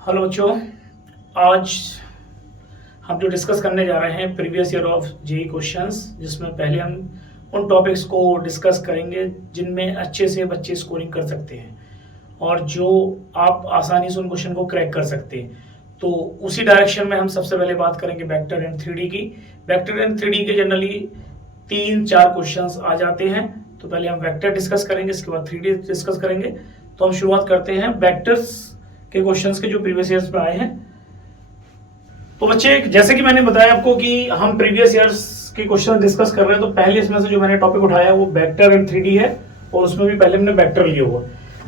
Hello बच्चों, आज हम जो डिस्कस करने जा रहे हैं previous year of JEE questions, जिसमें पहले हम उन टॉपिक्स को डिस्कस करेंगे जिनमें अच्छे से बच्चे स्कोरिंग कर सकते हैं और जो आप आसानी से उन क्वेश्चन को क्रैक कर सकते हैं। तो उसी डायरेक्शन में हम सबसे पहले बात करेंगे वेक्टर एंड 3D की। वेक्टर एंड 3D के जनरली 3-4 क्वेश्चंस आ जाते हैं। तो पहले हम वेक्टर डिस्कस करेंगे, इसके बाद 3D डिस्कस करेंगे। तो हम शुरुआत करते हैं वेक्टर्स के क्वेश्चंस के जो प्रीवियस ईयर्स में आए हैं। तो बच्चे, जैसे कि मैंने बताया आपको कि हम प्रीवियस ईयर्स के क्वेश्चन डिस्कस कर रहे हैं, तो पहले इसमें से जो मैंने टॉपिक उठाया वो वेक्टर एंड 3D है और उसमें भी पहले हमने वेक्टर लिया हुआ।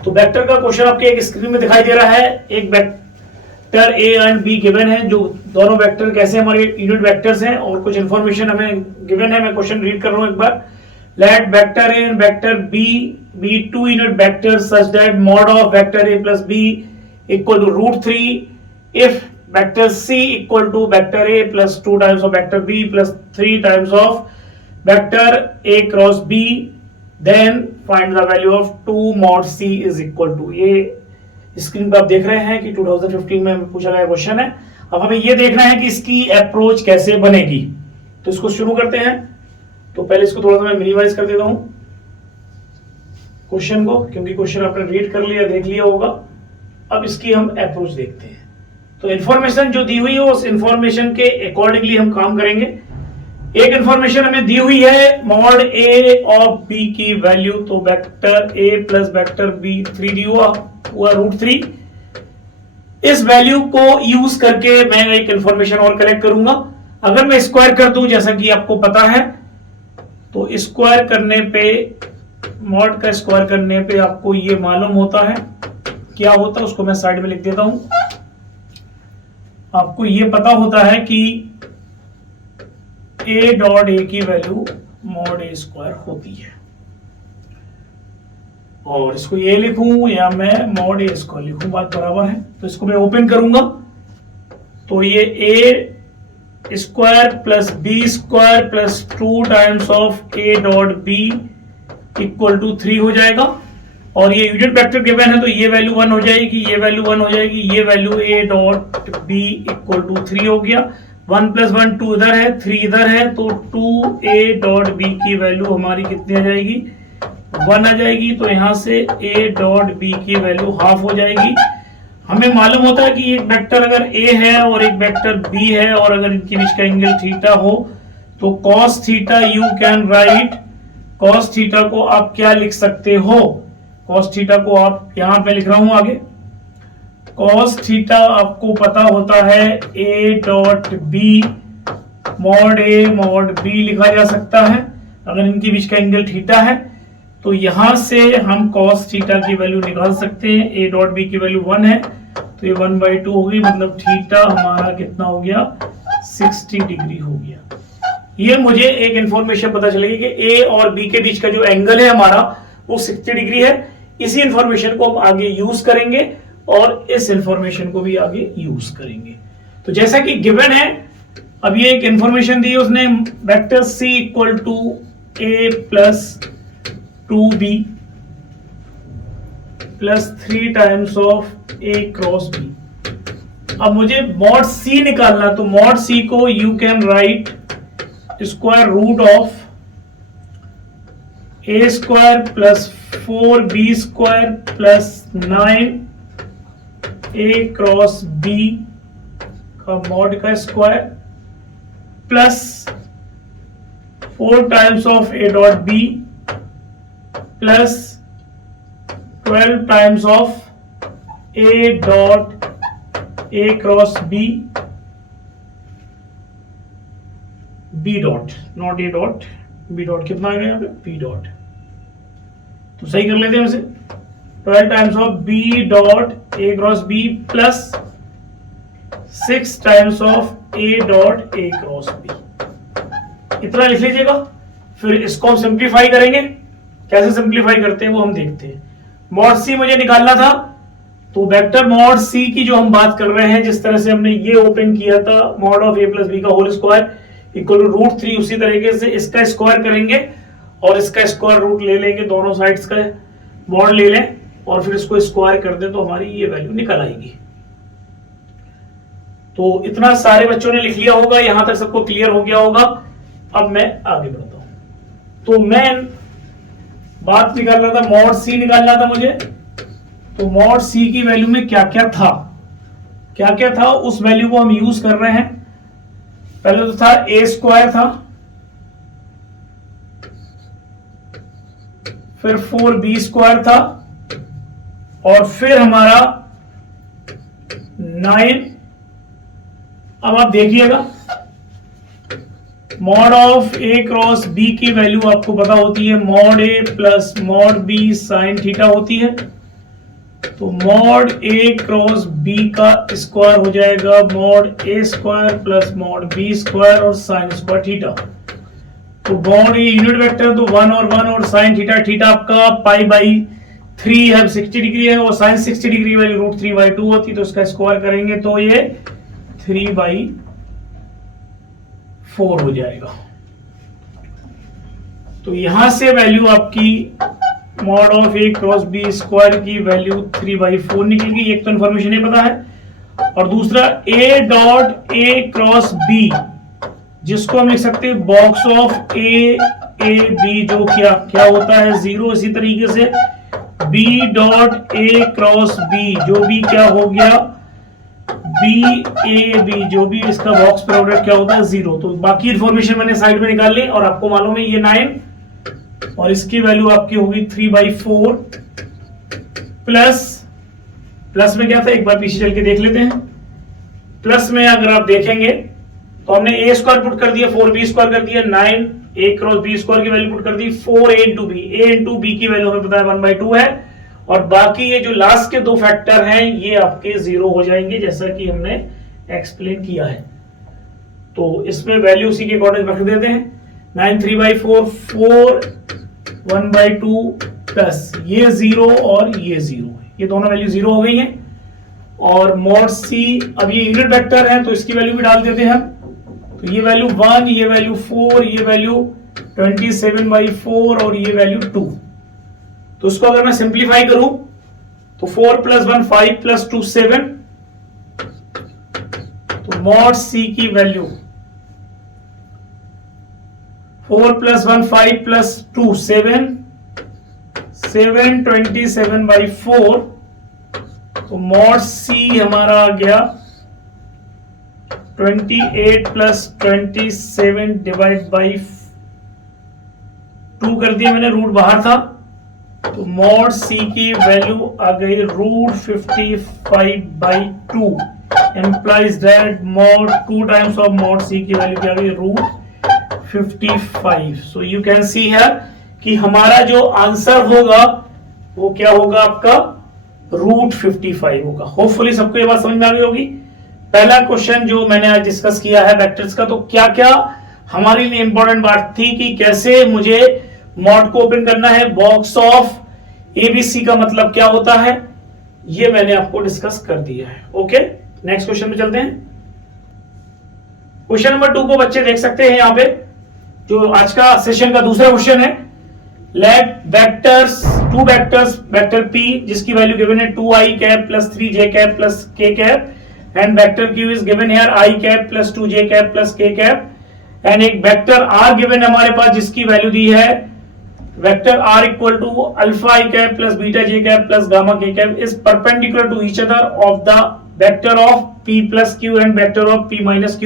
तो वेक्टर का क्वेश्चन आपके एक स्क्रीन में दिखाई दे रहा है। एक vector A and be given है, जो दोनों वेक्टर कैसे हमारे यूनिट वेक्टर्स हैं और कुछ इंफॉर्मेशन हमें गिवन है। मैं क्वेश्चन रीड कर रहा हूं एक बार। Let vector A and vector B be two unit vectors such that mod of vector A plus B equal to √3 if vector c equal to vector a plus 2 times of vector b plus 3 times of vector a cross b, then find the value of 2 mod c is equal to। ये screen पे आप देख रहे हैं कि 2015 में पूछा गया क्वेश्चन है। अब हमें ये देखना है कि इसकी अप्रोच कैसे बनेगी। तो इसको शुरू करते हैं। तो पहले इसको थोड़ा सा मैं मिनिमाइज कर देता हूं क्वेश्चन को, क्योंकि क्वेश्चन आपने रीड कर लिया, देख लिया होगा। अब इसकी हम अप्रोच देखते हैं। तो इंफॉर्मेशन जो दी हुई है उस इंफॉर्मेशन के अकॉर्डिंगली हम काम करेंगे। एक इंफॉर्मेशन हमें दी हुई है मॉड ए ऑफ बी की वैल्यू, तो vector A plus vector B 3 दी हुआ √3। इस वैल्यू को यूज करके मैं एक इंफॉर्मेशन और कलेक्ट करूंगा। अगर मैं स्क्वायर कर दूं, जैसा कि आपको पता है, तो स्क्वायर करने पे, मॉड का स्क्वायर करने पे आपको ये मालूम होता है क्या होता है। उसको मैं साइड में लिख देता हूं। आपको ये पता होता है कि a डॉट ए की वैल्यू मॉड ए स्क्वायर होती है। और इसको ये लिखूं या मैं मॉड ए स्क्वायर लिखूं, बात बराबर है। तो इसको मैं ओपन करूंगा तो ये a square plus B square plus 2 times of a dot B equal to 3 हो जाएगा। और ये यूनिट वेक्टर गिवन है, तो ये वैल्यू 1 हो जाएगी, ये वैल्यू 1 हो जाएगी, ये value a dot b equal to 3 हो गया। 1 + 1 2 इधर है, 3 इधर है, तो 2a डॉट b की वैल्यू हमारी कितनी आ जाएगी, 1 आ जाएगी। तो यहां से a डॉट b की वैल्यू हाफ हो जाएगी। हमें मालूम होता है कि एक वेक्टर अगर a है और एक वेक्टर b है और अगर इनके बीच का एंगल थीटा हो, तो cos theta you can right, cos theta को आप क्या लिख सकते हो, cos थीटा को आप यहां पे लिख रहा हूं आगे। cos थीटा आपको पता होता है a dot b mod a mod b लिखा जा सकता है अगर इनके बीच का एंगल थीटा है। तो यहां से हम cos थीटा की वैल्यू निकाल सकते हैं। a डॉट b की वैल्यू 1 है, तो ये 1/2 हो गई, मतलब थीटा हमारा कितना हो गया, 60 डिग्री हो गया। ये मुझे एक इंफॉर्मेशन पता चलेगी कि a और b के बीच का जो एंगल है हमारा वो 60 डिग्री है। इसी इंफॉर्मेशन को हम आगे यूज करेंगे और इस इंफॉर्मेशन को भी आगे यूज करेंगे। तो जैसा कि गिवन है, अब ये एक इंफॉर्मेशन दी है उसने, vector c equal to a plus 2b plus 3 times of a cross b। अब मुझे मॉड c निकालना, तो मॉड c को you can write square root of a square plus 4b square plus 9 a cross b का mod का square plus 4 times of a dot b plus 12 times of a dot a cross b dot, not a dot, b dot कितना आ गया यहाँ पे, b dot. तो सही कर लेते हैं इसे, 12 times of b dot a cross b plus 6 times of a dot a cross b। इतना लिख लीजिएगा। फिर इसको हम सिंप्लीफाई करेंगे। कैसे सिंप्लीफाई करते हैं वो हम देखते हैं। मॉड c मुझे निकालना था, तो वेक्टर मॉड c की जो हम बात कर रहे हैं, जिस तरह से हमने ये ओपन किया था, mod of a plus b का होल स्क्वायर इक्वल टू √3, उसी तरीके से इसका स्क्वायर करेंगे और इसका स्क्वायर रूट ले लेंगे, दोनों साइड्स का मॉड ले लें और फिर इसको स्क्वायर कर दें तो हमारी ये वैल्यू निकल आएगी। तो इतना सारे बच्चों ने लिख लिया होगा, यहां तक सबको क्लियर हो गया होगा। अब मैं आगे बढ़ता हूं। तो मैं बात निकाल रहा था, मॉड सी निकालना था मुझे। तो मॉड सी की वैल्यू में क्या क्या था, उस वैल्यू को हम यूज कर रहे हैं। पहले तो था ए स्क्वायर था, फिर 4b स्क्वायर था, और फिर हमारा 9। अब आप देखिएगा, mod of A cross B की वैल्यू आपको पता होती है, mod A plus mod B sine theta होती है। तो मॉड ए क्रॉस बी का स्क्वायर हो जाएगा mod A square plus mod B square और साइन स्क्वायर थीटा। तो मॉड ए यूनिट वेक्टर तो 1 और 1 और साइन थीटा आपका π/3 है, 60 डिग्री है, और साइन 60 डिग्री वाली √3/2 होती, तो इसका स्क्वायर करेंगे तो ये 3/4 हो जाएगा। तो यहां से वैल्यू आपकी mod of A cross B square की वैल्यू 3/4 निकलेगी। एक तो इंफॉर्मेशन ये पता है, और दूसरा A dot A cross B, जिसको हम लिख सकते हैं बॉक्स ऑफ ए बी, जो क्या होता है 0। इसी तरीके से B dot A cross B, जो भी क्या हो गया बी ए बी, जो भी इसका बॉक्स प्रोडक्ट क्या होता है 0। तो बाकी इंफॉर्मेशन मैंने साइड में निकाल ली, और आपको मालूम है ये 9 और इसकी वैल्यू आपकी होगी 3/4 प्लस में क्या था, एक बार पीछे चल के देख लेते हैं। प्लस में अगर आप देखेंगे तो हमने ए स्क्वायर पुट कर दिया, 4b स्क्वायर कर दिया, 9 ए क्रॉस बी स्क्वायर की वैल्यू पुट कर दी, 4a into B, a into B की वैल्यू हमें पता है 1/2 है, और बाकी ये जो लास्ट के दो फैक्टर हैं ये आपके 0 हो जाएंगे, जैसा कि हमने एक्सप्लेन किया है। तो इसमें वैल्यू उसी के अकॉर्डिंग रख देते हैं। 9 3/4, 4 1/2 प्लस ये 0 और ये 0, ये दोनों वैल्यू 0 हो गई हैं। और मॉड सी, अब ये यूनिट वेक्टर है तो इसकी वैल्यू भी डाल देते हैं हम। तो ये वैल्यू 1, ये वैल्यू 4, ये वैल्यू 27/4 और ये वैल्यू 2। तो इसको अगर मैं सिंप्लीफाई करूं तो 4 + 1 5 + 2 7। तो मॉड सी की वैल्यू 4 + 1 5 + 2 7, 7 27/4। तो मॉड सी हमारा आ गया 28 + 27 / 2 कर दिया मैंने, रूट बाहर था। तो मॉड सी की वैल्यू आ गई √55/2, implies that mod 2 times of mod c की वैल्यू क्या आ गई √55। सो यू कैन सी है कि हमारा जो आंसर होगा वो क्या होगा, आपका √55 होगा। होपफुली सबको ये बात समझ में आ गई होगी। पहला क्वेश्चन जो मैंने आज डिस्कस किया है वेक्टर्स का, तो क्या क्या हमारे लिए इंपॉर्टेंट बात थी कि कैसे मुझे मॉड को ओपन करना है, बॉक्स ऑफ एबीसी का मतलब क्या होता है, ये मैंने आपको डिस्कस कर दिया है। ओके, नेक्स्ट क्वेश्चन में चलते हैं। क्वेश्चन नंबर 2 को बच्चे देख सकते हैं यहाँ पे, जो आज का सेशन का दूसरा क्वेश्चन है। Let vectors, 2 vectors, vector p जिसकी वैल्यू गिवन है 2i cap plus 3j cap plus k cap, and vector q is given here i cap plus 2j cap plus k cap, and एक vector r given हमारे पास जिसकी value दी है vector r equal to alpha i cap plus beta j cap plus gamma k cap is perpendicular to each other of the vector of p plus q and vector of p minus q,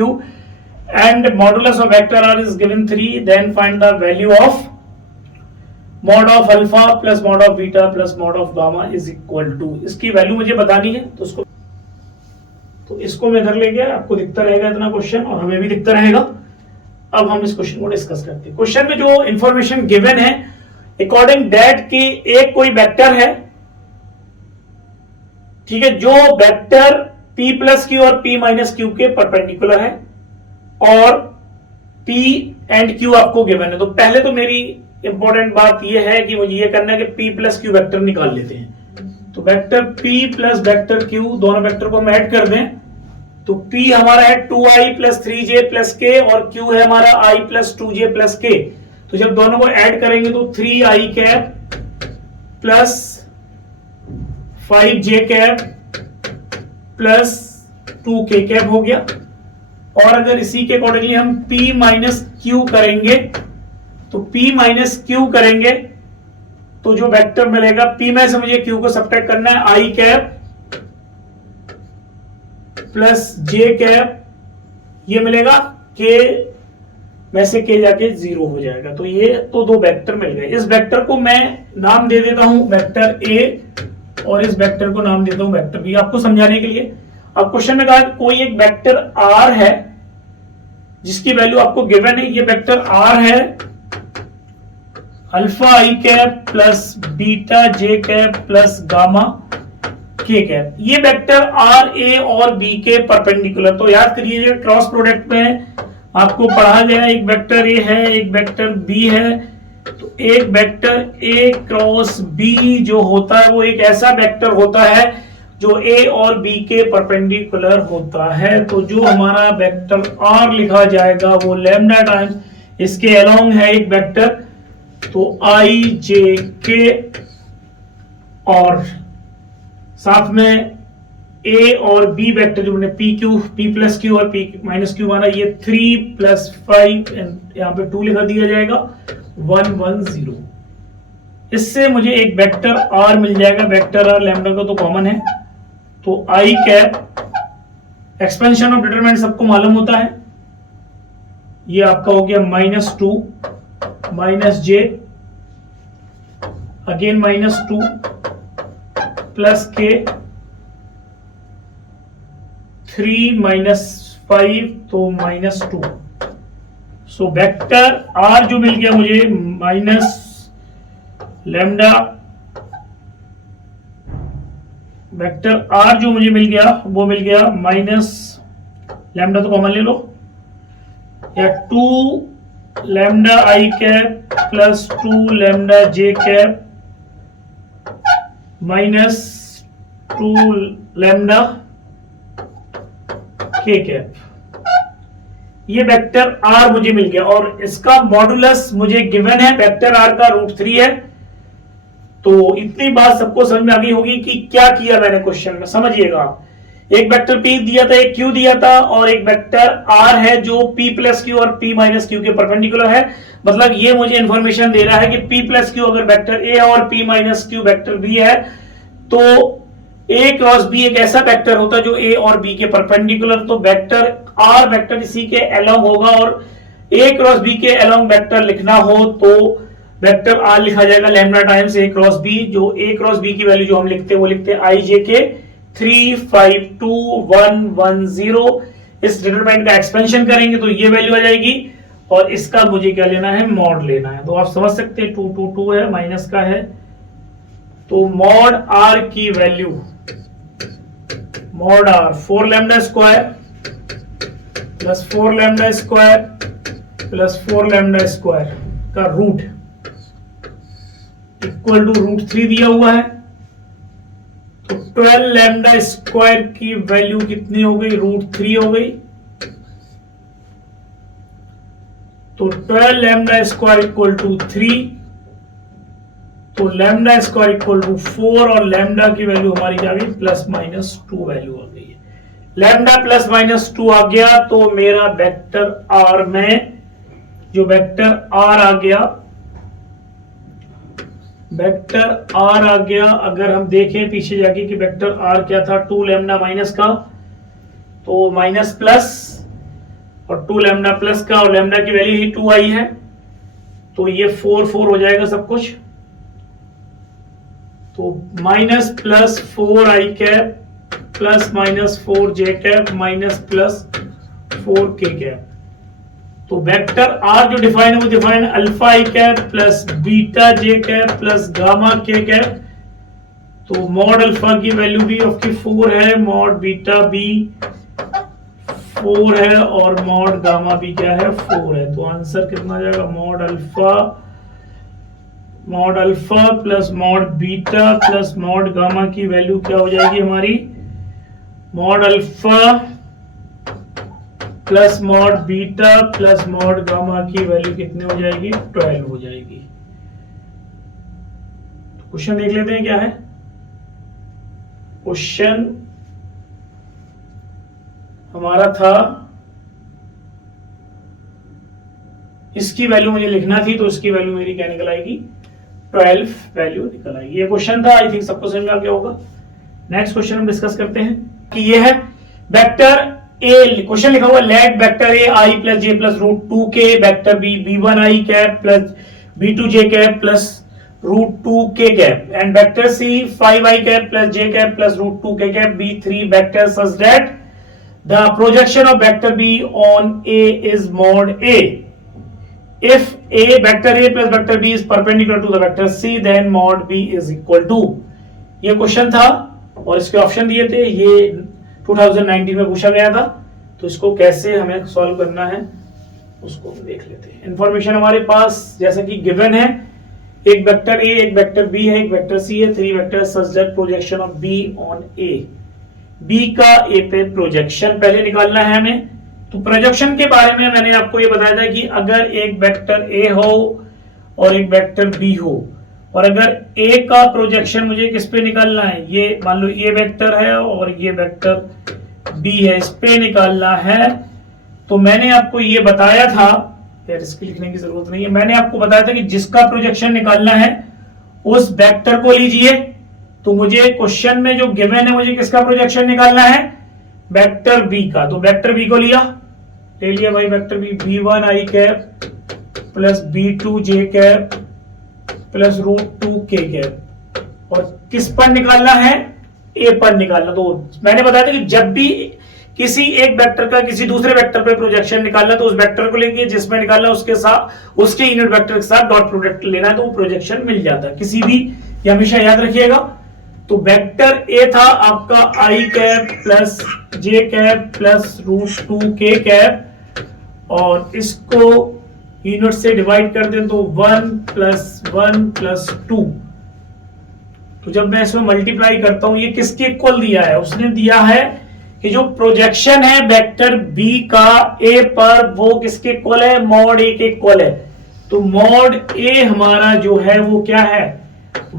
and modulus of vector r is given 3, then find the value of mod of alpha plus mod of beta plus mod of gamma is equal to, इसकी value मुझे बतानी है। तो इसको मैं इधर ले गया, आपको दिखता रहेगा इतना क्वेश्चन और हमें भी दिखता रहेगा। अब हम इस क्वेश्चन को डिस्कस करते हैं। क्वेश्चन में जो इंफॉर्मेशन गिवन है, अकॉर्डिंग दैट कि एक कोई वेक्टर है, ठीक है, जो वेक्टर p प्लस क्यू और p माइनस क्यू के परपेंडिकुलर है, और p एंड q आपको गिवन है। तो पहले तो मेरी इंपॉर्टेंट बात यह है कि मुझे ये करना है कि p प्लस क्यू वेक्टर निकाल लेते हैं। तो vector p plus vector q, दोनों वेक्टर को हम ऐड कर दें, तो p हमारा है 2i plus 3j plus k और q है हमारा i plus 2j plus k। तो जब दोनों को ऐड करेंगे तो 3i cap plus 5j cap plus 2 k cap हो गया। और अगर इसी के अकॉर्डिंगली हम p माइनस क्यू करेंगे तो p माइनस क्यू करेंगे तो जो वेक्टर मिलेगा, p में से मुझे q को सब्ट्रैक्ट करना है, i cap plus j cap, ये मिलेगा k में से k जाके 0 हो जाएगा। तो ये तो दो वेक्टर मिल गए। इस वेक्टर को मैं नाम दे देता हूं वेक्टर a और इस वेक्टर को नाम देता हूं वेक्टर b, आपको समझाने के लिए। अब क्वेश्चन में कहा कोई एक वेक्टर r है जिसकी वैल्यू आपको गिवन है। ये वेक्टर r है alpha i cap plus beta j cap plus gamma k cap. ये वेक्टर r a और b के परपेंडिकुलर, तो याद करिए क्रॉस प्रोडक्ट में आपको पढ़ा गया, एक वेक्टर a है एक वेक्टर b है। तो एक वेक्टर a क्रॉस b जो होता है वो एक ऐसा वेक्टर होता है जो a और b के परपेंडिकुलर होता है। तो जो हमारा वेक्टर r लिखा जाएगा वो लैम्डा टाइम्स इसके अलोंग है एक वेक्टर, तो i j k और साथ में a और b वेक्टर जो मैंने p प्लस q और p माइनस q माना, ये 3 प्लस 5 यहाँ पे 2 लिखा दिया जाएगा 1 1 0। इससे मुझे एक वेक्टर r मिल जाएगा। वेक्टर r लैम्डा का तो कॉमन है, तो i cap expansion of determinant सबको मालूम होता है, ये आपका हो गया -2 minus j again -2 plus k 3 minus 5 तो -2। सो वेक्टर r जो मिल गया मुझे माइनस लैम्डा, वेक्टर r जो मुझे मिल गया वो मिल गया माइनस लैम्डा तो कॉमन ले लो, या 2 lambda i cap plus 2 lambda j cap minus 2 lambda k cap. ये वेक्टर r मुझे मिल गया और इसका मॉडुलस मुझे गिवन है, वेक्टर r का √3 है। तो इतनी बात सबको समझ में आ गई होगी कि क्या किया मैंने क्वेश्चन में। समझिएगा, एक वेक्टर p दिया था, एक q दिया था और एक वेक्टर r है जो p प्लस क्यू और p माइनस क्यू के परपेंडिकुलर है। मतलब ये मुझे इंफॉर्मेशन दे रहा है कि p प्लस क्यू अगर वेक्टर a और p minus Q vector b है तो a क्रॉस b एक ऐसा वेक्टर होता है जो a और b के परपेंडिकुलर, तो वेक्टर r वेक्टर इसी के अलोंग होगा। और a क्रॉस b के अलोंग वेक्टर लिखना हो तो वेक्टर r लिखा जाएगा lambda times a cross b, जो a क्रॉस b की वैल्यू जो हम लिखते हैं वो लिखते हैं i j k 3 5 2 1 1 0। इस डिटरमिनेंट का एक्सपेंशन करेंगे तो ये वैल्यू आ जाएगी और इसका मुझे क्या लेना है, मॉड लेना है। तो आप समझ सकते हैं 2 2 2 है माइनस का है, तो मॉड r की value mod r 4 lambda square plus 4 lambda square plus 4 lambda square का रूट इक्वल टू √3 दिया हुआ है। तो 12 लैम्डा स्क्वायर की वैल्यू कितनी हो गई, √3 हो गई। तो 12 लैम्डा स्क्वायर इक्वल टू 3, तो लैम्डा स्क्वायर इक्वल टू 4 और लैम्डा की वैल्यू हमारी क्या गई, +-2 वैल्यू आ गई है। लैम्डा +-2 आ गया तो मेरा वेक्टर r में जो वेक्टर r आ गया, वेक्टर r आ गया। अगर हम देखें पीछे जाके कि वेक्टर r क्या था, 2 लैम्डा माइनस का तो माइनस प्लस और 2 लैम्डा प्लस का, और लैम्डा की वैल्यू ही 2 आई है तो ये 4 4 हो जाएगा सब कुछ। तो माइनस प्लस 4 आई कैप प्लस माइनस 4 जे कैप माइनस प्लस 4 के कैप। तो वेक्टर r जो डिफाइन है वो डिफाइन अल्फा आई कैप प्लस बीटा जे कैप प्लस गामा के कैप। तो मॉड अल्फा की वैल्यू भी आपकी 4 है, मॉड बीटा भी 4 है और मॉड गामा भी क्या है, 4 है। तो आंसर कितना आ जाएगा, mod alpha plus mod beta plus mod gamma की वैल्यू क्या हो जाएगी हमारी, mod alpha plus mod beta plus mod gamma की वैल्यू कितनी हो जाएगी, 12 हो जाएगी। तो क्वेश्चन देख लेते हैं क्या है। क्वेश्चन हमारा था, इसकी वैल्यू मुझे लिखना थी, तो इसकी वैल्यू मेरी क्या निकल आएगी, 12 वैल्यू निकल आएगी। ये क्वेश्चन था, आई थिंक सबको समझ में आ गया होगा। नेक्स्ट क्वेश्चन हम डिस्कस करते हैं कि ये है वेक्टर ए, क्वेश्चन लिखा हुआ let vector A I plus J plus root 2 K, vector B b1 I cap plus b2 J cap plus root 2 K cap, and vector C 5 I cap plus J cap plus root 2 K cap b3 vector such that the projection of vector B on A is mod A. If a vector a plus vector b is perpendicular to the vector c, then mod b is equal to, ये question था और इसके option दिए थे, ये 2019 में पूछा गया था। तो इसको कैसे हमें सॉल्व करना है उसको हम देख लेते हैं। इंफॉर्मेशन हमारे पास जैसा कि गिवन है, एक वेक्टर a, एक वेक्टर b है, एक वेक्टर c है, 3 vector such that projection of b on a, b का a पे प्रोजेक्शन पहले निकालना है हमें। तो प्रोजेक्शन के बारे में मैंने आपको ये बताया था कि अगर एक वेक्टर a हो और एक वेक्टर b हो, और अगर a का प्रोजेक्शन मुझे किस पे निकालना है, ये मान लो ये वेक्टर है और ये वेक्टर b है, इस पे निकालना है, तो मैंने आपको ये बताया था, यार इसकी लिखने की जरूरत नहीं है, मैंने आपको बताया था कि जिसका प्रोजेक्शन निकालना है उस वेक्टर को लीजिए। तो मुझे क्वेश्चन में जो गिवन है, मुझे किसका प्रोजेक्शन निकालना है, वेक्टर b का। तो वेक्टर b को ले लिया भाई, vector b b1 I cap plus b2 J cap plus root 2 K cap, और किस पर निकालना है, a पर निकालना। तो मैंने बताया था कि जब भी किसी एक वेक्टर का किसी दूसरे वेक्टर पे प्रोजेक्शन निकालना, तो उस वेक्टर को लेंगे जिसमें निकालना, उसके साथ उसके यूनिट वेक्टर के साथ डॉट प्रोडक्ट लेना है, तो वो प्रोजेक्शन मिल जाता है किसी भी, ये हमेशा याद रखिएगा। तो वेक्टर ए था आपका आई cap plus J cap plus root 2 K cap, और इसको यूनिट से डिवाइड कर दें तो 1 प्लस 1 प्लस 2। तो जब मैं इसमें मल्टीप्लाई करता हूं, ये किसके इक्वल दिया है, उसने दिया है कि जो प्रोजेक्शन है वेक्टर बी का ए पर, वो किसके इक्वल है, मॉड ए के इक्वल है। तो मॉड ए हमारा जो है वो क्या है,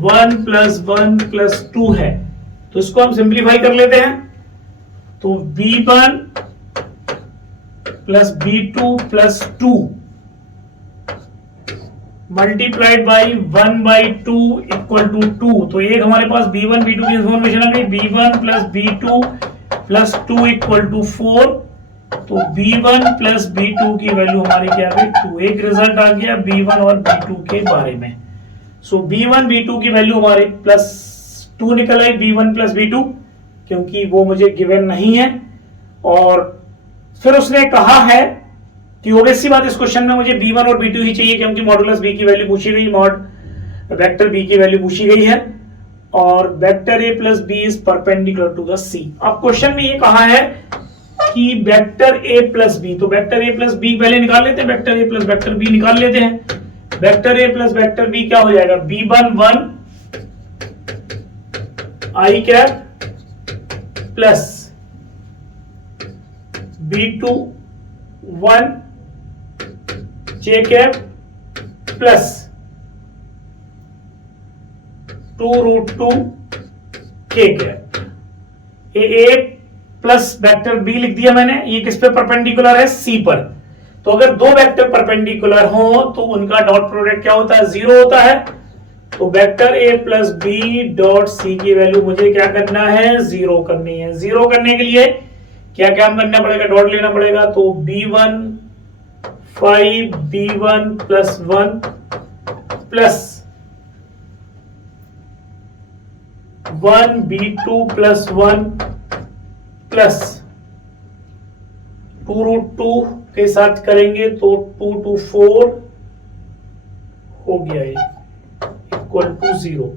1 प्लस 1 प्लस 2 है। तो इसको हम सिंप्लीफाई कर लेते हैं। तो b1 plus b2 plus 2 multiplied by 1 by 2 equal to 2। तो एक हमारे पास b1 b2 की इंफॉर्मेशन आ गई, b1 plus b2 plus 2 equal to 4। तो b1 प्लस b2 की वैल्यू हमारी क्या आ गई, 2। एक रिजल्ट आ गया b1 और b2 के बारे में। सो b1 b2 की वैल्यू हमारे प्लस 2 निकल आई, b1 प्लस b2, क्योंकि वो मुझे गिवन नहीं है। और फिर उसने कहा है कि ऑब्वियस सी बात, इस क्वेश्चन में मुझे b1 और b2 ही चाहिए, क्योंकि मॉडुलस b की वैल्यू पूछी गई, मॉड वेक्टर b की वैल्यू पूछी गई है, और vector a plus b is perpendicular to the c। अब क्वेश्चन में ये कहा है कि वेक्टर a प्लस b, तो वेक्टर a प्लस b पहले निकाल लेते हैं, vector a plus vector b निकाल लेते हैं। Vector a plus vector b क्या हो जाएगा, b1 1 I cap plus b2 1 J cap plus 2 root 2 K cap. A plus vector B लिख दिया मैंने, ये किस पे परपेंडिकुलर है, सी पर। तो अगर दो वेक्टर परपेंडिकुलर हो तो उनका डॉट प्रोडक्ट क्या होता है, 0 होता है। तो vector A plus B dot C की वैल्यू मुझे क्या करना है, 0 करनी है। 0 करने के लिए क्या क्या करना पड़ेगा, डॉट लेना पड़ेगा। तो b1 5 b1 plus 1 plus 1 b2 plus 1 plus 2 root 2 के साथ करेंगे तो 2 to 4 हो गया, ये इक्वल टू 0।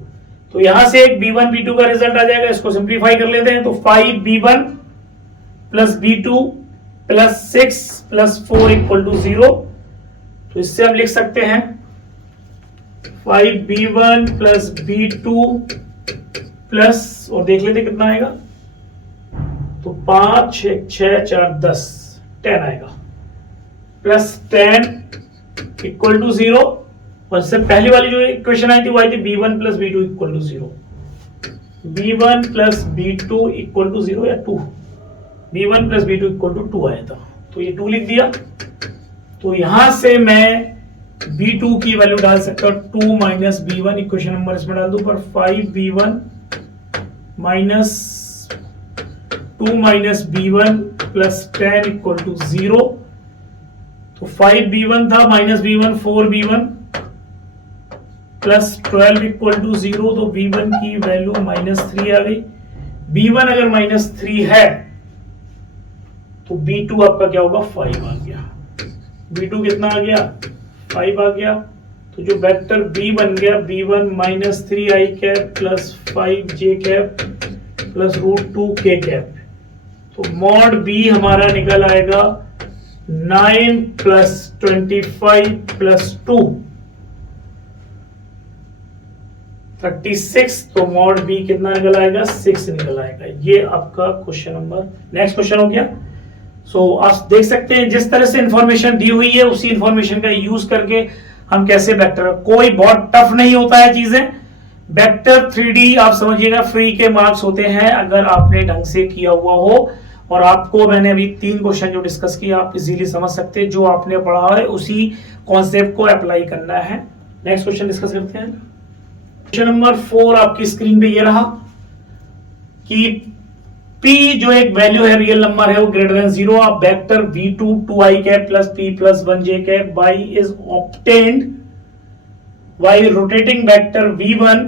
तो यहां से एक b1 b2 का रिजल्ट आ जाएगा, इसको सिंप्लीफाई कर लेते हैं। तो 5 b1 plus b2 plus 6 plus 4 equal to 0। तो इससे हम लिख सकते हैं 5 b1 प्लस b2 प्लस, और देख लेते कितना आएगा, तो 5 6 6 4 10 10 आएगा, प्लस 10 इक्वल टू 0। और इससे पहली वाली जो इक्वेशन आई थी वो आई थी b1 plus b2 equal to 0, b1 plus b2 equal to 0 या 2, b1 plus b2 equal to 2 आया था, तो ये 2 लिख दिया। तो यहां से मैं b2 की वैल्यू डाल सकता हूं 2 माइनस b1, इक्वेशन नंबर इसमें डाल दूं पर 5b1 minus 2 minus b1 plus 10 equal to 0। तो 5b1 था minus b1 4b1 plus 12 equal to 0। तो b1 की वैल्यू -3 आ गई। b1 अगर -3 है तो b2 आपका क्या होगा 5 आ गया। b2 कितना आ गया 5 आ गया। तो जो वेक्टर b बन गया b1 -3i cap plus 5j cap plus √2k cap. तो मॉड b हमारा निकल आएगा 9 प्लस 25 प्लस 2 36। तो मॉड b कितना निकल आएगा 6 निकल आएगा। ये आपका क्वेश्चन नंबर, नेक्स्ट क्वेश्चन हो गया। सो आप देख सकते हैं जिस तरह से इंफॉर्मेशन दी हुई है उसी इंफॉर्मेशन का यूज करके हम कैसे वेक्टर, कोई बहुत टफ नहीं होता है चीजें। वेक्टर 3D आप समझिएगा फ्री के मार्क्स होते हैं अगर आपने ढंग से किया हुआ हो। और आपको मैंने अभी 3 क्वेश्चन जो डिस्कस किया आप इजीली समझ सकते हैं, जो आपने पढ़ा है उसी कॉन्सेप्ट को अप्लाई करना है। नेक्स्ट क्वेश्चन डिस्कस करते हैं। क्वेश्चन नंबर 4 आपकी स्क्रीन पे ये रहा कि p जो एक वैल्यू है रियल नंबर है वो ग्रेटर देन 0, आप vector v2 2i cap plus p plus 1j cap y is obtained y rotating vector v1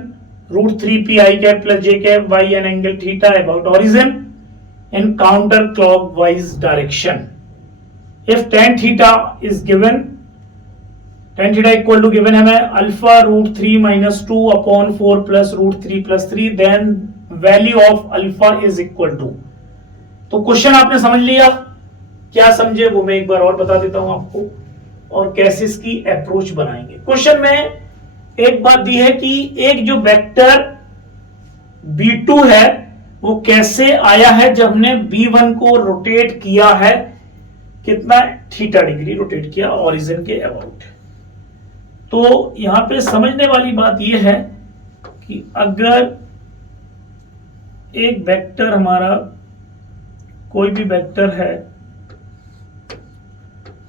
√3pi cap plus j cap y an angle theta about origin in counter clockwise direction. If tan theta is given, tan theta equal to given है हमें alpha √3 minus 2 upon 4 plus √3 plus 3, then value of alpha is equal to. तो question आपने समझ लिया, क्या समझे वो मैं एक बार और बता देता हूं आपको और कैसे इसकी अप्रोच बनाएंगे। क्वेश्चन में एक बात दी है कि एक जो वेक्टर b2 है वो कैसे आया है जब हमने b1 को रोटेट किया है, कितना थीटा डिग्री रोटेट किया ओरिजिन के अबाउट। तो यहां पे समझने वाली बात यह है कि अगर एक वेक्टर हमारा कोई भी वेक्टर है,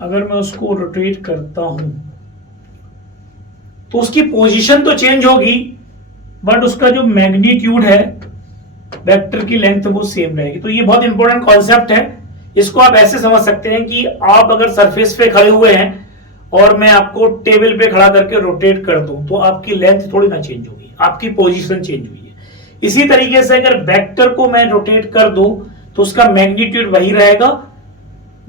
अगर मैं उसको रोटेट करता हूं तो उसकी पोजीशन तो चेंज होगी बट उसका जो मैग्नीट्यूड है वेक्टर की लेंथ वो सेम रहेगी। तो ये बहुत इंपॉर्टेंट कॉन्सेप्ट है। इसको आप ऐसे समझ सकते हैं कि आप अगर सरफेस पे खड़े हुए हैं और मैं आपको टेबल पे खड़ा करके रोटेट कर दूं तो आपकी लेंथ थोड़ी ना चेंज होगी, आपकी पोजीशन चेंज हुई है। इसी तरीके से अगर वेक्टर को मैं रोटेट कर दूं तो उसका मैग्नीट्यूड वही रहेगा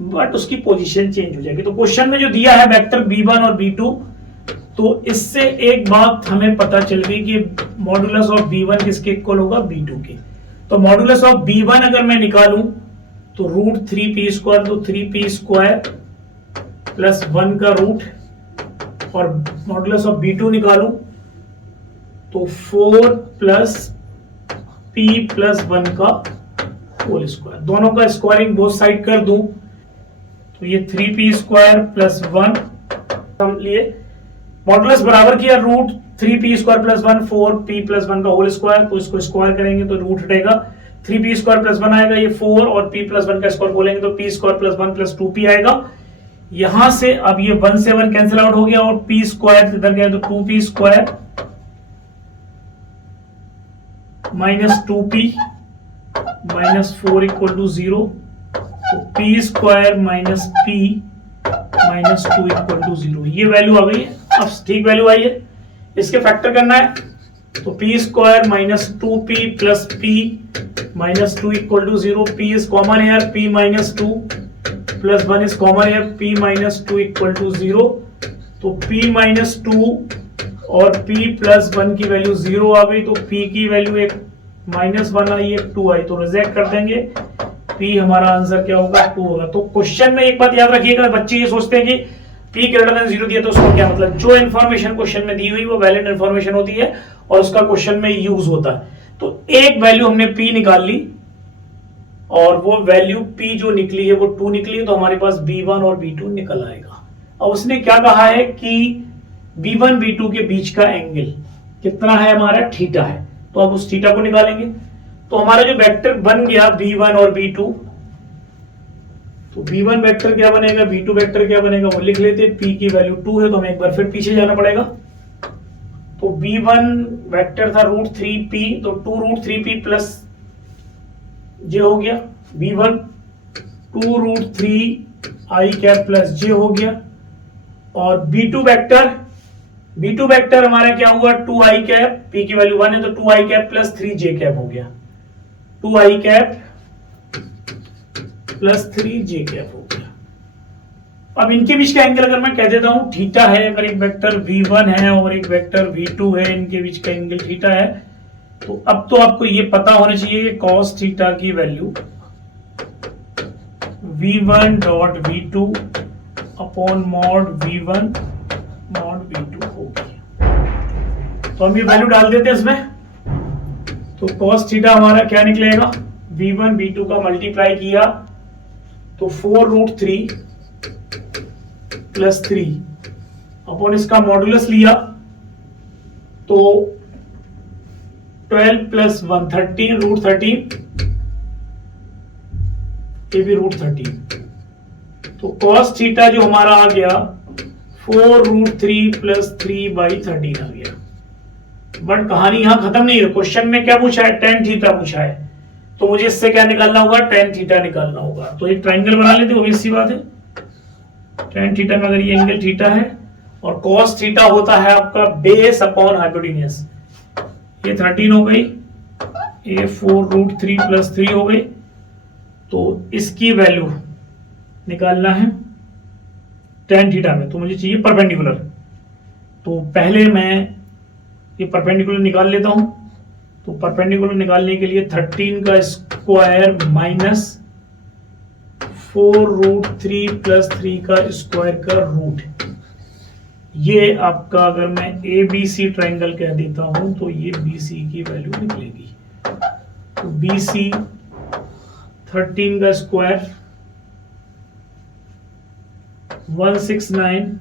बट उसकी पोजीशन चेंज हो जाएगी। तो क्वेश्चन में जो दिया है वेक्टर b1 और b2, तो इससे एक बात हमें पता चल गई कि मॉडुलस ऑफ b1 किसके इक्वल होगा b2 के। तो मॉडुलस ऑफ b1 अगर मैं निकालूं तो √3p², तो 3p² प्लस 1 का रूट, और मॉडुलस ऑफ b2 निकालूं तो 4 प्लस p प्लस 1 का होल स्क्वायर। दोनों का स्क्वायरिंग बोथ साइड कर दूं तो ये 3p² प्लस 1 हम लिए, मॉडुलस बराबर किया √3p² प्लस 1 4p प्लस 1 का होल स्क्वायर। तो इसको स्क्वायर करेंगे तो रूट हटेगा, 3p² प्लस 1 आएगा, ये 4 और p प्लस 1 का स्क्वायर बोलेंगे तो p² प्लस 1 प्लस 2p आएगा। यहां से अब ये 1 से 1 कैंसिल आउट हो गया और p² इधर गया तो 2p² minus 2p minus 4 equal to 0। तो p² minus p minus 2 equal to 0, ये वैल्यू आ गई है। अब ठीक वैल्यू आई है, इसके फैक्टर करना है तो p² minus 2p plus p minus 2 equal to 0, p is common here, p minus 2 plus 1 is common here, p minus 2 equal to 0। तो p माइनस 2 और p प्लस 1 की वैल्यू 0 आ गई, तो p की वैल्यू एक -1 आई एक 2 आई, तो रिजेक्ट कर देंगे। p हमारा आंसर क्या होगा 2 होगा। तो क्वेश्चन में एक बात याद रखिएगा, बच्चे ये सोचते हैं कि p ग्रेटर देन 0 दिया तो उसका क्या मतलब, जो इन्फॉर्मेशन क्वेश्चन में दी हुई वो वैलिड इन्फॉर्मेशन होती है और उसका क्वेश्चन में यूज होता है। तो एक वैल्यू हमने p निकाल ली और वो वैल्यू p जो निकली है वो 2 निकली, तो हमारे पास b1 और b2 निकल आएगा। अब उसने क्या कहा है कि b1 b2 के बीच का एंगल कितना है हमारा, थीटा है, तो अब उस थीटा को निकालेंगे। तो हमारा जो वेक्टर बन गया b1 और b2 तो v1 वेक्टर क्या बनेगा, v2 वेक्टर क्या बनेगा वो लिख लेते हैं। p की वैल्यू 2 है तो हमें एक बार फिर पीछे जाना पड़ेगा। तो v1 वेक्टर था √3p, तो 2√3p प्लस j हो गया। v1 2√3 i cap plus j हो गया। और v2 वेक्टर हमारा क्या हुआ, 2i कैप, p की वैल्यू 1 है तो 2i cap plus 3j cap हो गया। 2i cap plus 3j cap हो गया। अब इनके बीच का एंगल अगर मैं कह देता हूं थीटा है, अगर एक वेक्टर v1 है और एक वेक्टर v2 है, इनके बीच का एंगल थीटा है, तो अब तो आपको ये पता होना चाहिए कि cos थीटा की value v1 dot v2 upon mod v1 mod v2 होगी। तो हम ये वैल्यू डाल देते हैं इसमें। तो cos थीटा हमारा क्या निकलेगा, v1 v2 का मल्टीप्लाई किया तो 4√3 प्लस 3 अपॉन इसका मॉडुलस लिया तो 12 प्लस 1 13 √13, ये भी √13। तो cos थीटा जो हमारा आ गया 4√3 प्लस 3/13 आ गया। बट कहानी यहां खत्म नहीं है, क्वेश्चन में क्या पूछा है, tan थीटा पूछा है, तो मुझे इससे क्या निकालना होगा, tan थीटा निकालना होगा। तो एक ट्रायंगल बना लेते हैं, obvious सी बात है। tan थीटा में अगर ये एंगल थीटा है और cos थीटा होता है आपका बेस अपॉन हाइपोटेन्यूज, ये 13 हो गई, ये 4√3 प्लस 3 हो गई। तो इसकी वैल्यू निकालना है tan थीटा में, तो मुझे चाहिए परपेंडिकुलर। तो पहले मैं ये परपेंडिकुलर निकाल लेता हूं। तो परपेंडिकुलर निकालने के लिए 13 का स्क्वायर माइनस 4√3 प्लस 3 का स्क्वायर का रूट, ये आपका अगर मैं ABC ट्रायंगल कह देता हूं तो ये BC की वैल्यू निकलेगी। तो BC 13 का square 169,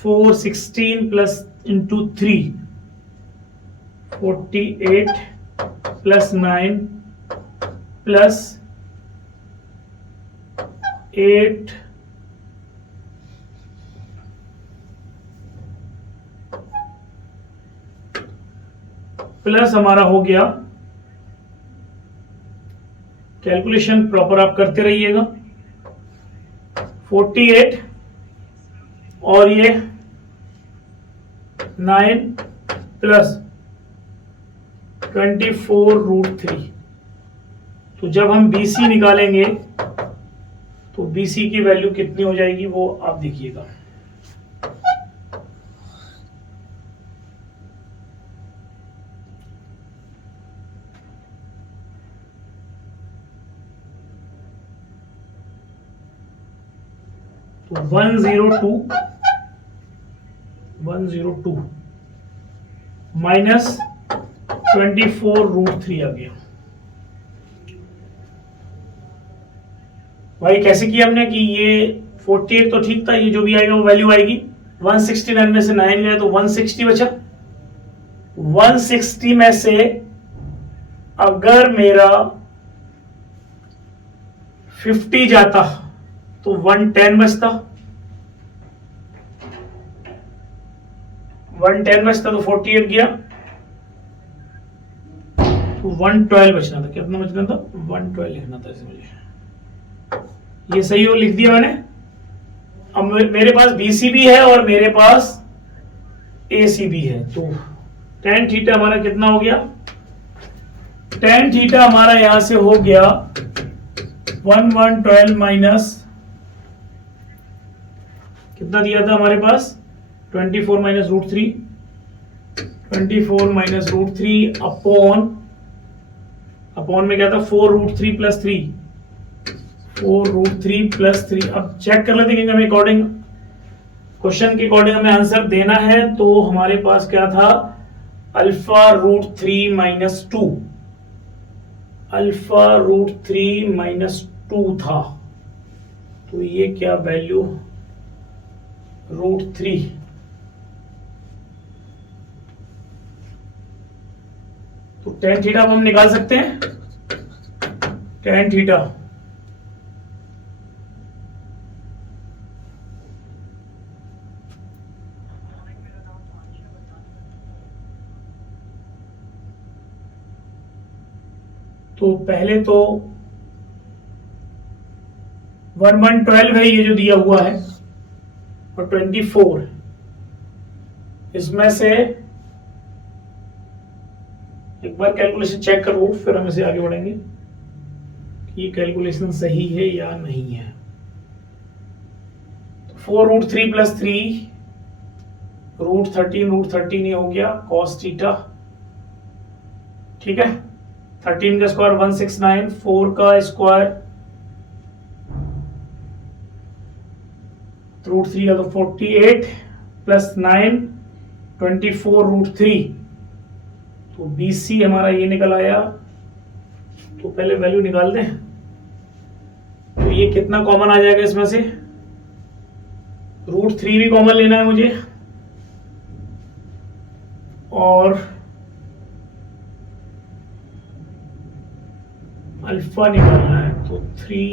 416 plus into 3 48 plus 9 plus 8 plus हमारा हो गया, कैलकुलेशन प्रॉपर आप करते रहिएगा, 48 और ये 9 प्लस 24√3। तो जब हम BC निकालेंगे तो BC की वैल्यू कितनी हो जाएगी वो आप देखिएगा। तो 102 माइनस 24√3 आ गया। भाई कैसे किया हमने कि ये 48 तो ठीक था, ये जो भी आएगा वो वैल्यू आएगी। 169 में से 9 गया तो 160 बचा। 160 में से अगर मेरा 50 जाता तो 110 बचता, 110 बचता तो 48 गया तो 112 बचना था। कितना बचना था, 112 लिखना था इसमें। ये सही हो, लिख दिया मैंने। अब मेरे पास BC भी है और मेरे पास AC भी है। तो tan थीटा हमारा कितना हो गया, tan थीटा हमारा यहां से हो गया 112 माइनस कितना दिया था हमारे पास, 24 माइनस √3, 24 माइनस √3 अपॉन में क्या था 4√3 प्लस 3, 4√3 प्लस 3। अब चेक कर लेते हैं हमें अकॉर्डिंग क्वेश्चन के अकॉर्डिंग हमें आंसर देना है। तो हमारे पास क्या था, α√3 माइनस 2, α√3 माइनस 2 था। तो ये क्या वैल्यू √3, तो tan थीटा हम निकाल सकते हैं। tan थीटा तो पहले तो 1112 है ये जो दिया हुआ है और 24, इसमें से एक बार कैलकुलेशन चेक करो फिर हम इसे आगे बढ़ेंगे कि ये कैलकुलेशन सही है या नहीं है। तो 4√3 + 3 √13 ये हो गया cos थीटा, ठीक है। 13 का स्क्वायर 169, 4 का स्क्वायर √3 का तो 48 + 9 24√3, तो BC हमारा ये निकल आया। तो पहले वैल्यू निकाल दें, तो ये कितना कॉमन आ जाएगा इसमें से, √3 भी कॉमन लेना है मुझे और अल्फा निकालना है। तो 3,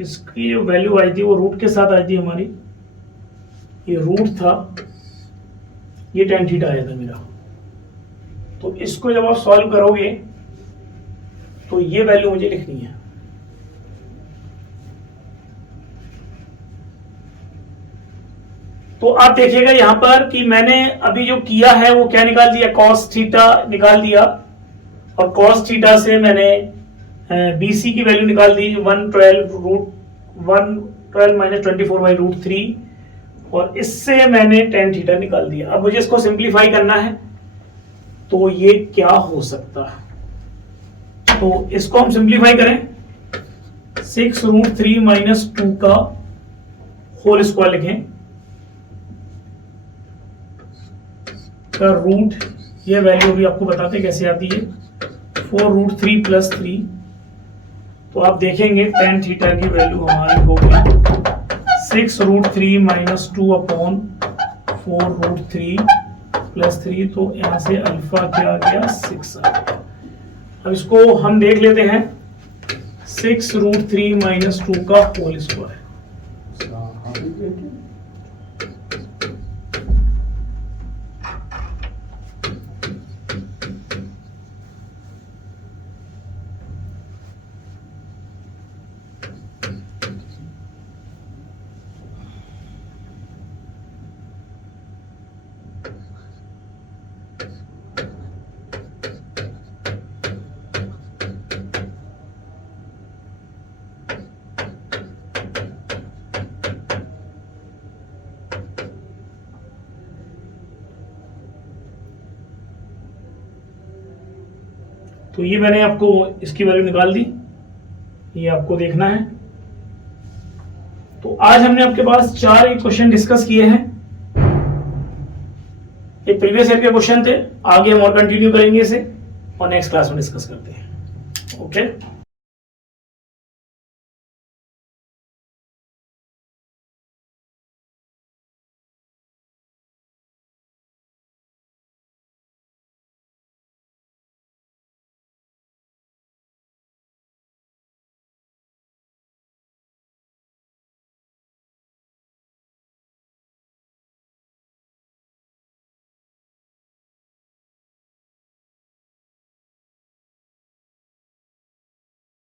इसकी जो वैल्यू आई थी वो रूट के साथ आई थी हमारी, ये रूट था, ये tan थीटा आया था मेरा। तो इसको जब आप सॉल्व करोगे तो ये वैल्यू मुझे लिखनी है। तो आप देखिएगा यहां पर कि मैंने अभी जो किया है वो क्या निकाल दिया, cos थीटा निकाल दिया और cos थीटा से मैंने BC की वैल्यू निकाल दी 112 - 24/√3 और इससे मैंने tan थीटा निकाल दिया। अब मुझे इसको सिंप्लीफाई करना है, तो ये क्या हो सकता है, तो इसको हम सिंप्लीफाई करें, 6√3 - 2 का होल स्क्वायर लिखें का रूट, ये वैल्यू भी आपको बताते कैसे आती है, 4√3 + 3, तो आप देखेंगे tan थीटा की वैल्यू हमारी होगी 6√3 - 2/4√3 + 3, तो यहां से अल्फा क्या आ गया, 6 आ गया। अब इसको हम देख लेते हैं, 6√3 - 2 का होल स्क्वायर, तो ये मैंने आपको इसकी वैल्यू निकाल दी, ये आपको देखना है। तो आज हमने आपके पास 4 क्वेश्चन डिस्कस किए हैं, ये प्रीवियस ईयर के क्वेश्चन थे, आगे हम और कंटिन्यू करेंगे इसे और नेक्स्ट क्लास में डिस्कस करते हैं। ओके।